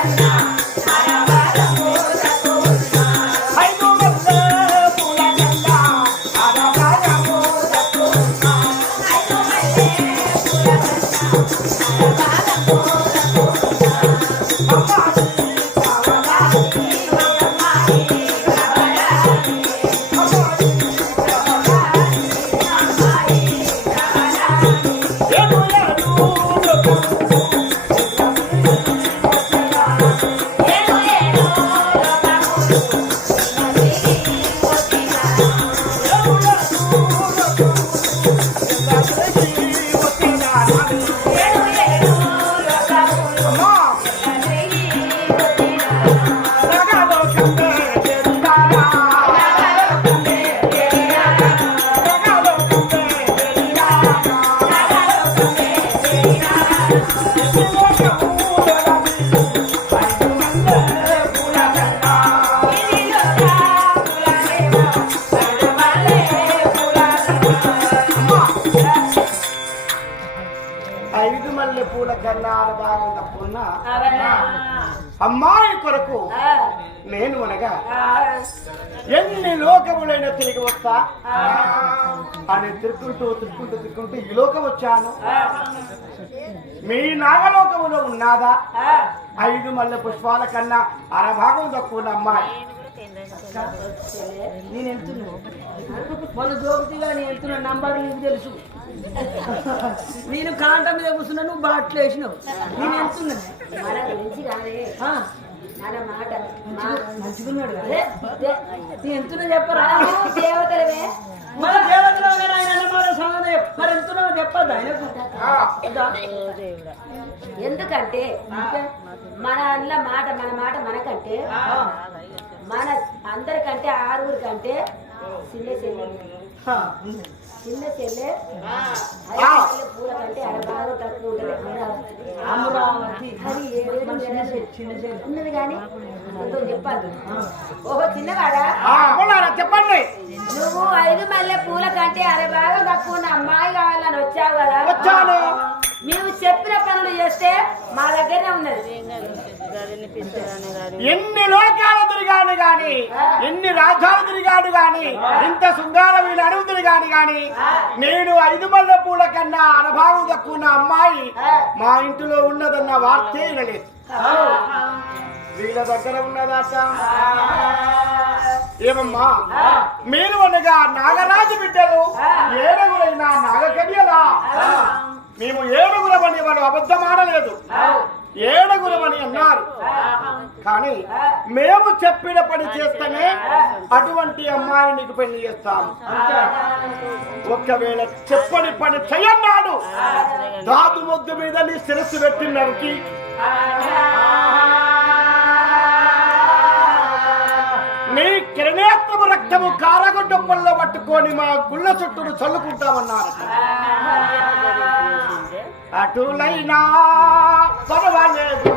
ఐదు అమ్మాయి కొరకు నేను అనగా ఎన్ని లోకములైన తిరిగి వస్తా? అని తిరుక్కుంటూ తిరుక్కుంటూ తిరుక్కుంటూ ఈ లోకం వచ్చాను. మీ నాగలోకములో ఉన్నాదా? ఐదు మల్లె పుష్పాల కన్నా అరభాగం తక్కువ అమ్మాయి. నేను వెళ్తున్నా మొన్న దోపితీగా నేను వెళ్తున్నా నంబర్ నీకు తెలుసు నేను కాంట మీద కూర్చున్నా నువ్వు బాట్లు వేసినావు నేను వెళ్తున్నా మన గురించి కాదే ఆ, మన మాట మంచిగున్నాడు కదా నేను వెళ్తున్నా చెప్పరా దేవతలవే మన దేవతలో ఆయన మరి వెళ్తున్నావు చెప్పద్దు ఆయనకు వద్దా? ఎందుకంటే మన మాట మన మాట మనకంటే మన అందరికంటే ఆరుగురి కంటే చిన్న చెల్లె చిన్న చెల్లె పూల కంటే అరబాగా తక్కువ ఉంటుంది. అమరావతి. అది. ఉన్నది కానీ చెప్పాలి ఓహో చిన్నవాడా? చెప్పండి. నువ్వు ఐదు మల్లె పూల కంటే అరే బాగా తక్కువ ఉన్న అమ్మాయి కావాలని వచ్చావు కదా. వచ్చాను. మేము చెప్పిన పనులు చేస్తే మా దగ్గరనే ఉన్నది. ఎన్ని లోకాలు తిరిగాను గాని ఎన్ని రాజ్యాలు తిరిగాడు గాని ఇంత శృంగార వీళ్ళు అడుగుతుంది గాని గాని నేను ఐదు మల్ల పూల కన్నా అనుభావం తక్కువ అమ్మాయి మా ఇంటిలో ఉన్నదన్న వార్తే వినలేదు. వీళ్ళ దగ్గర ఉన్నదాట ఏమమ్మా మీరు అనగా నాగరాజు బిడ్డలు ఏడుగురైనా నాగకన్యలా? మేము ఏడుగురమని వాళ్ళు అబద్ధం ఆడలేదు ఏడుగురమని అన్నారు. కానీ మేము చెప్పిన పని చేస్తేనే అటువంటి అమ్మాయిని నీకు పెళ్ళి చేస్తాము ఒకవేళ చెప్పని పని చెయ్యన్నాడు దాదు ముద్దు మీద నీ శిరస్సు పెట్టి నరికి నీ కిరణేత్రము రక్తము కారగొడ్డప్పల్లో పట్టుకొని మా గుళ్ళ చుట్టూను చల్లుకుంటామన్నారు. అటులైనా పర్వాలేదు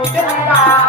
పర్వాలేదు జెండా. ఐదు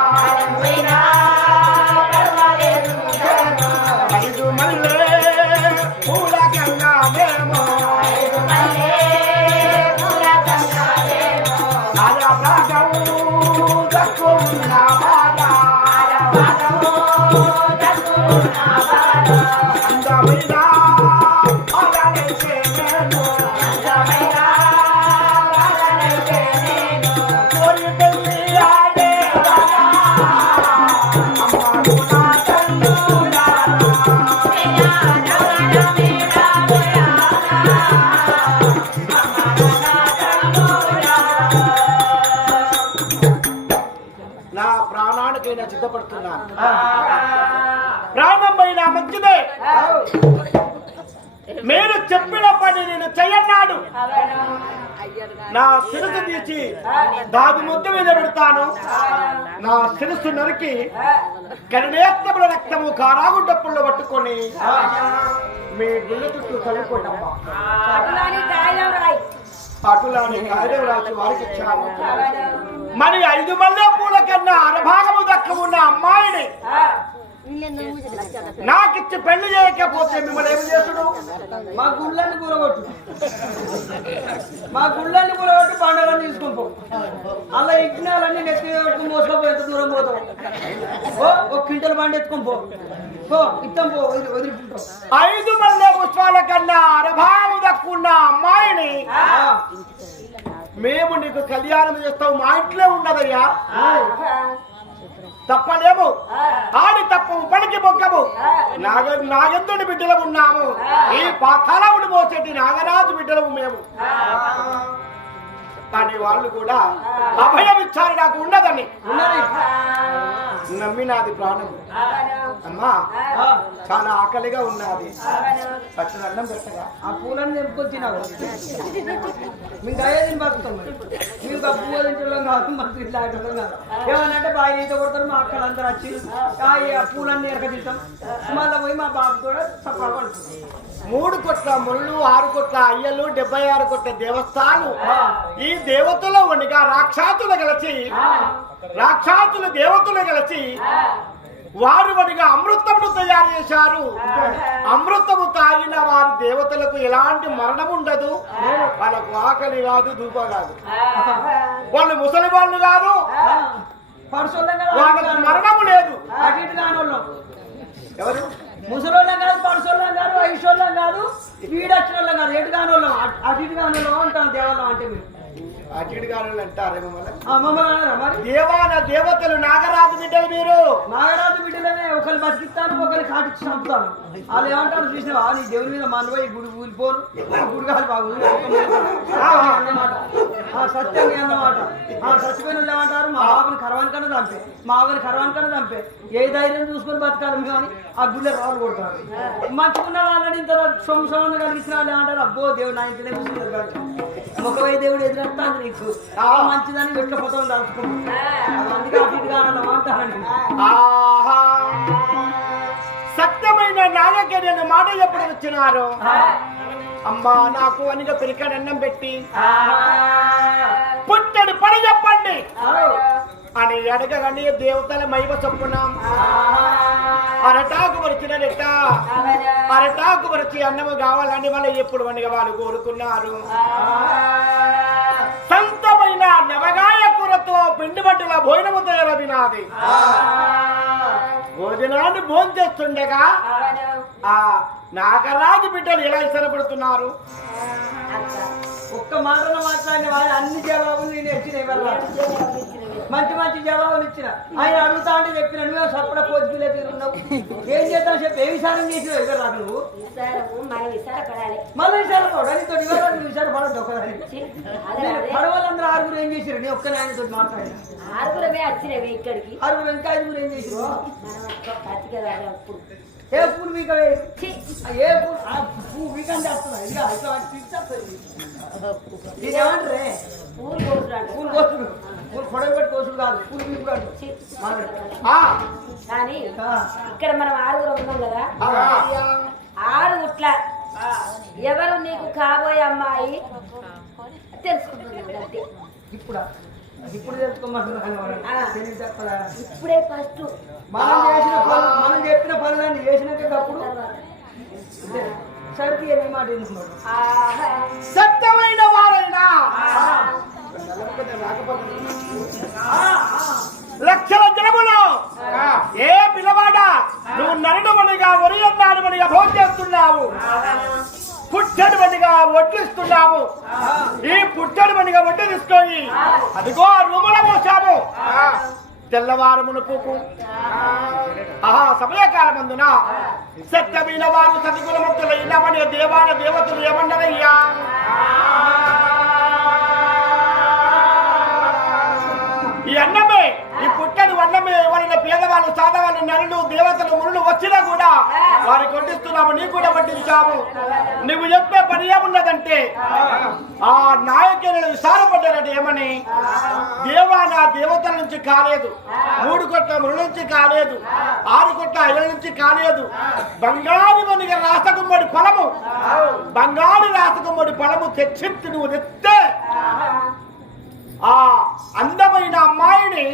సిద్ధపడుతున్నాను ప్రాణమైనా మంచిదే. మీరు చెప్పిన పని నేను చెయ్యన్నాడు నా శిరసు తీసి దాది ముద్దు మీద పెడతాను. నా శిరస్సు నరికి కరణేత్తముల రక్తము కారాగుడ్డప్పుల్లో పట్టుకొని మీ గుళ్ళ చుట్టూ చదువుకోండమ్మా అటులాని కాయలం రాసి వారికి ఇచ్చాను మరి ఐదు మల్లె పూల కన్నా అరభాగము దక్క ఉన్న అమ్మాయిని. నాకిచ్చి పెళ్ళి చేయకపోతే మిమ్మల్ని ఏమి చేసుడు మా గుళ్ళని కూరగొట్టు. మా గుళ్ళని కూరగొట్టు పండుగలను తీసుకొని పో. అలా యజ్ఞాలన్నీ నెత్తి పెట్టుకుని మోసుకపోయి ఎంత దూరం పోతావు? ఓ ఒక క్వింటల్ బండి ఎత్తుకొని పో. ఐదు మల్లె పుష్పాల కన్నా అరభాగము దక్కున్న అమ్మాయిని మేము నీకు కళ్యాణం చేస్తాం మా ఇంట్లో ఉండదయ్యా. తప్పలేము. ఆడి తప్పము పనికి బొక్కము నాగ నాగెందుని బిడ్డలము ఉన్నాము. ఈ పాతాళముడు మోసేటి నాగరాజు బిడ్డలము మేము. కానీ వాళ్ళు కూడా అభయం ఇచ్చారు నాకు ఉండదని నమ్మినాది ప్రాణం అవును, అమ్మా చాలా ఆకలిగా ఉన్నది. పచ్చడి అన్నం పెట్టగా ఆ పూలని నింపుకొని తినాలి మీకు అయ్యేది బతుకుతాం మరి. పువ్వు తింటడం కాదు మనకు ఇట్లా ఆడటం కాదు. ఏమనంటే బాగా ఈత కొడతారు మా అక్కలు అందరూ వచ్చి ఆ పూలన్నీ ఎరక తీస్తాం మళ్ళీ పోయి మా బాబు కూడా పడుతుంది మూడు కొట్ల ముళ్ళు ఆరు కొట్ల అయ్యలు డెబ్బై ఆరు కొట్ల దేవస్థానం ఈ దేవతలో ఉండగా రాక్షాతులు గెలిచి రాక్షాతులు దేవతలు గెలిచి వారు వడిగా అమృతమును తయారు చేశారు. అమృతము తాగిన వారి దేవతలకు ఎలాంటి మరణం ఉండదు. వాళ్ళకు ఆకలి కాదు ధూప కాదు వాళ్ళు ముసలి వాళ్ళు కాదు. వాళ్ళకు మరణము లేదు. ఎవరు? ముసలోళ్ళం కాదు పడుసోళ్ళం కాదు ఐసోళ్ళం కాదు. వీడొచ్చినోళ్ళం కాదు. ఎటు కానోళ్ళం? అటు- ఇటు కానోళ్ళం అంటాం దేవాలయం అంటే మీరు. మమ్మల్ని దేవాన దేవతలు నాగరాజు బిడ్డలు మీరు నాగరాజు బిడ్డలనే ఒకరు బతికిస్తాను ఒకరు కాటిచ్చి చంపుతాను వాళ్ళు ఏమంటారు చూసినావా నీ దేవుని మీద మనవో గుడి ఆ గుడి కాదు బాగు అన్నమాట ఆ సత్యం అన్నమాట ఆ సత్యమైన ఏమంటారు మా బాబుని కరవాని కన్నా చంపే మా బాబుని కరవాని కన్నా చంపే ఏ ధైర్యం చూసుకొని బతకాలి కానీ ఆ గుళ్ళే రాళ్ళు కొడతారు మంచుకున్న వాళ్ళని ఇంత సంవత్సరం కలిగించిన వాళ్ళు ఏమంటారు అబ్బో దేవుడు నా కాదు ముఖమై దేవుడు ఎదురొస్తాను నీకు. ఆ మంచిదాన్ని ఎట్లా ఫోటోలు దాచుకుంటాను అందుకే అటు ఇటు కావాలన్న అంటానండి ఆహా. సత్యమైన నాగకేడని మాట ఎప్పుడు వచ్చినారు. అమ్మా నాకు అనిగా పిరికాడు అన్నం పెట్టి. పుట్టడి పని చెప్పండి. అని అడగగానే దేవతల మైవ చొప్పున్నాం అరటాకు వరిచిన రెట్ట అరటాకు వరిచి అన్నము కావాలని వాళ్ళు ఎప్పుడు వనిగా వాళ్ళు కోరుకున్నారు. సంతమైన నవగాయ కూరతో పిండి బట్టల భోజనము తయారవినాది. భోజనాన్ని భోజనం చేస్తుండగా ఆ నాగరాజు బిడ్డలు ఎలా ఇసరపడుతున్నారు ఒక్క మాటలో మాట్లాడిన వాళ్ళు అన్ని జవాబులు నేను ఇచ్చిన మంచి మంచి జవాబులు ఇచ్చిన. ఆయన అడుగుతా అంటే చెప్పిన నువ్వే సప్పుడు కోతిపిల్లే తిరుగున్నావు ఏం చేద్దాం చెప్పి? ఏ విచారం చేసినావు? ఇక్కడ రాకు నువ్వు మళ్ళీ విచారం పడు నీతో నువ్వు విచారం పడద్దు ఒకదాని పడవలందరూ ఆరుగురు ఏం చేసిరు నీ ఒక్క నాయనతో మాట్లాడిన. ఆరుగురమే వచ్చినవి ఇక్కడికి. ఆరుగురు ఇంకా ఐదుగురు ఏం చేసిరు ఏ పూలు మీకు ఏ పూలు? పువ్వు వీకంటే వస్తున్నా ఇంకా ఇట్లా తీసేస్తుంది ఇది ఏమంటారే పూలు కోసులు పూలు అంటారు. కోసుడు పూలు పొడవు పెట్టి కోసుడు కాదు పూలు మీకు కాదు ఛీ, ఆ, కానీ. ఇక్కడ మనం ఆరుగురు ఉన్నాం కదా? ఆ, ఆరు గుట్ల ఎవరు నీకు కాబోయే అమ్మాయి? తెలుసుకుంటుంది ఇప్పుడా? ఫస్ట్. మనం చేసిన పనులు మనం చెప్పిన పనులన్నీ చేసినాక అప్పుడు సరికి ఏ మాట ఎందుకున్నాడు సత్యమైన వారైనా. లక్షల జనములు. ఏ పిల్లవాడ నువ్వు నరడుమనిగా ఒరియన్నాడుమనిగా భోజనం చేస్తున్నావు. పుట్టడి మనిగా వడ్డిస్తున్నాము ఈ పుట్టడి మనిగా వడ్డీ తీసుకొని అదిగో రూముల పోసాము తెల్లవారమును పూకు. ఆహా సమయకాలమందున సత్యమైన వారు సతిగుణవంతులైనమని దేవాన దేవతలు ఏమన్నారయ్యా వచ్చినా కూడా వారికి వడ్డిస్తున్నాము నీ కూడా వడ్డించాము నువ్వు చెప్పే పని ఏమున్నదంటే ఆ నాయకులు విసారపడ్డారట ఏమని? దేవా నా దేవతల నుంచి కాలేదు. మూడు కొట్ల మురుల నుంచి కాలేదు. ఆరు కొట్ల ఐల నుంచి కాలేదు. బంగారు మనిగ రాసగుమ్మడి ఫలము బంగారు రాసగుమ్మడి ఫలము తెచ్చింది నువ్వు తెస్తే ఆ అందమైన అమ్మాయిని